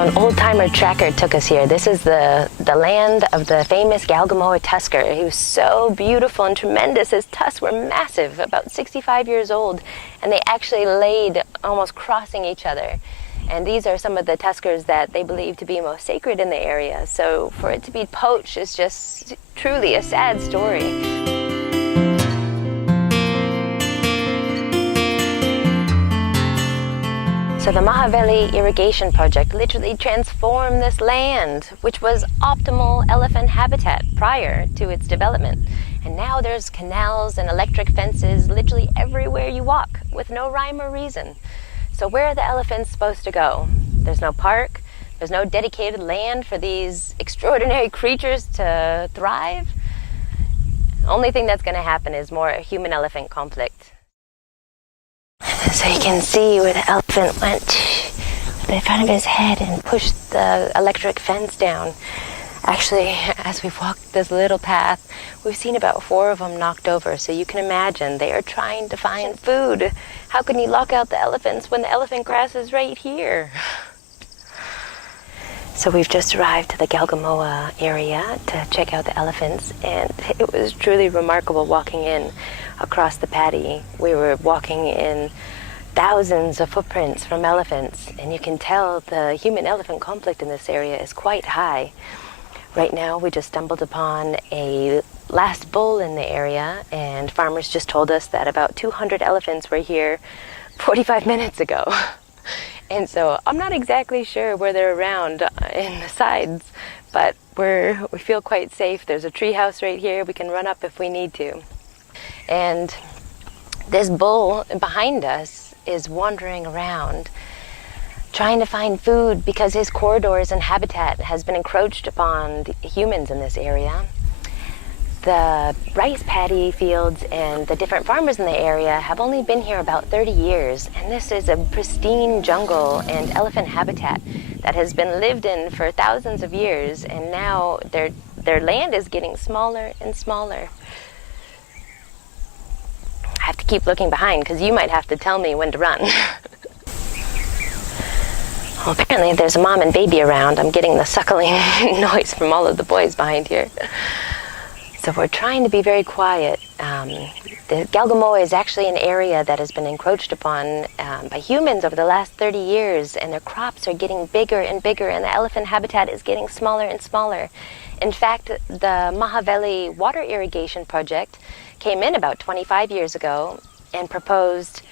So an old-timer tracker took us here. This is the land of the famous Galgamuwa tusker. He was so beautiful and tremendous. His tusks were massive, about 65 years old, and they actually laid almost crossing each other. And these are some of the tuskers that they believe to be most sacred in the area. So for it to be poached is just truly a sad story. So the Mahaveli Irrigation project literally transformed this land, which was optimal elephant habitat prior to its development. And now there's canals and electric fences literally everywhere you walk with no rhyme or reason. So where are the elephants supposed to go? There's no park, there's no dedicated land for these extraordinary creatures to thrive. The only thing that's going to happen is more human-elephant conflict. So you can see where the elephant went in front of his head and pushed the electric fence down. Actually, as we've walked this little path, we've seen about 4 of them knocked over. So you can imagine they are trying to find food. How can you lock out the elephants when the elephant grass is right here? So we've just arrived to the Galgamuwa area to check out the elephants, and it was truly remarkable walking in across the paddy. We were walking in thousands of footprints from elephants, and you can tell the human-elephant conflict in this area is quite high. Right now we just stumbled upon a last bull in the area, and farmers just told us that about 200 elephants were here 45 minutes ago. And so I'm not exactly sure where they're around in the sides, but we feel quite safe. There's a tree house right here. We can run up if we need to. And this bull behind us is wandering around trying to find food because his corridors and habitat has been encroached upon the humans in this area. The rice paddy fields and the different farmers in the area have only been here about 30 years, and this is a pristine jungle and elephant habitat that has been lived in for thousands of years, and now their land is getting smaller and smaller. I have to keep looking behind because you might have to tell me when to run. Well, apparently there's a mom and baby around. I'm getting the suckling noise from all of the boys behind here. So we're trying to be very quiet. The Galgamuwa is actually an area that has been encroached upon by humans over the last 30 years, and their crops are getting bigger and bigger, and the elephant habitat is getting smaller and smaller. In fact, the Mahaveli water irrigation project came in about 25 years ago and proposed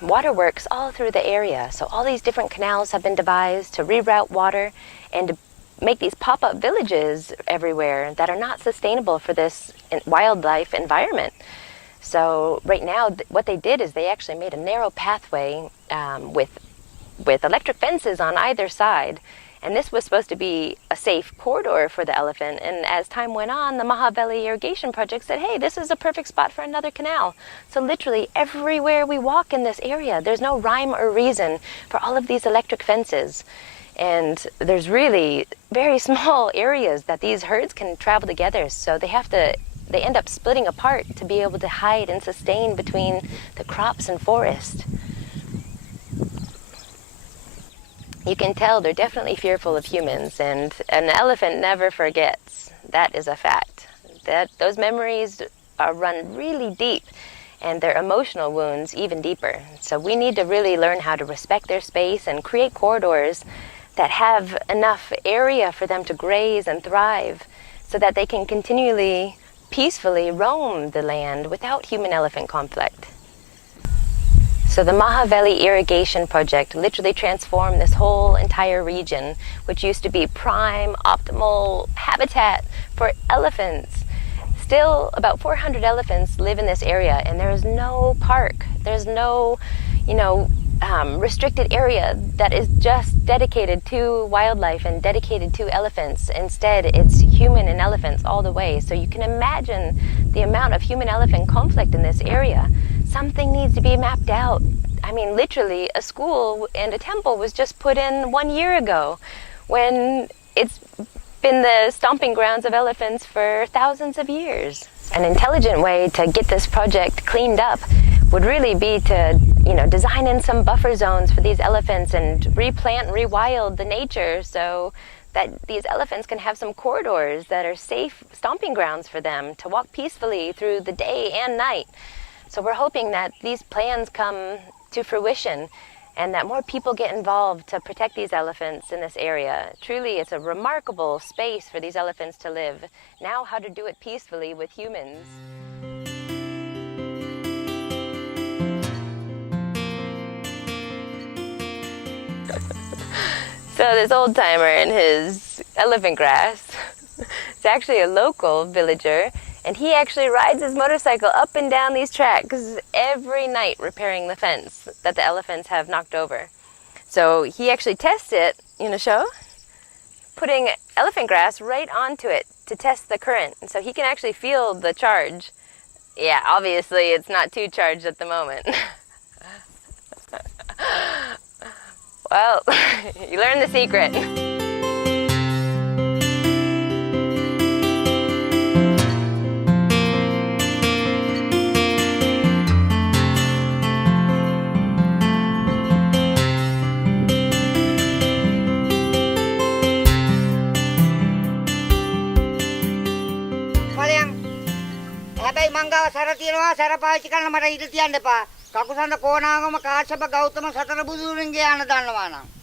waterworks all through the area. So all these different canals have been devised to reroute water and to make these pop-up villages everywhere that are not sustainable for this wildlife environment. So right now, what they did is they actually made a narrow pathway with electric fences on either side. And this was supposed to be a safe corridor for the elephant. And as time went on, the Mahaveli Irrigation project said, hey, this is a perfect spot for another canal. So literally everywhere we walk in this area, there's no rhyme or reason for all of these electric fences. And there's really very small areas that these herds can travel together. So they end up splitting apart to be able to hide and sustain between the crops and forest. You can tell they're definitely fearful of humans, and an elephant never forgets. That is a fact. Those memories run really deep, and their emotional wounds even deeper. So we need to really learn how to respect their space and create corridors that have enough area for them to graze and thrive so that they can continually, peacefully roam the land without human-elephant conflict. So the Mahaveli Irrigation project literally transformed this whole entire region, which used to be prime, optimal habitat for elephants. Still, about 400 elephants live in this area, and there is no park. There's no, restricted area that is just dedicated to wildlife and dedicated to elephants. Instead, it's human and elephants all the way. So you can imagine the amount of human-elephant conflict in this area. Something needs to be mapped out. I mean, literally, a school and a temple was just put in 1 year ago when it's been the stomping grounds of elephants for thousands of years. An intelligent way to get this project cleaned up would really be to, design in some buffer zones for these elephants and replant and rewild the nature so that these elephants can have some corridors that are safe stomping grounds for them to walk peacefully through the day and night. So we're hoping that these plans come to fruition and that more people get involved to protect these elephants in this area. Truly, it's a remarkable space for these elephants to live. Now, how to do it peacefully with humans. So this old timer in his elephant grass, it's actually a local villager, and he actually rides his motorcycle up and down these tracks every night repairing the fence that the elephants have knocked over. So he actually tests it, show, putting elephant grass right onto it to test the current. And so he can actually feel the charge. Yeah, obviously it's not too charged at the moment. Well, you learn the secret. හැබැයි මං ගාව සැර තියෙනවා සැර පාවිච්චි කරන්න මට ඉඩ තියන්න එපා. කකුසඳ කොණාගම කාශ්‍යප ගෞතම සතර බුදුරුන්ගේ යන දන්නවා නම්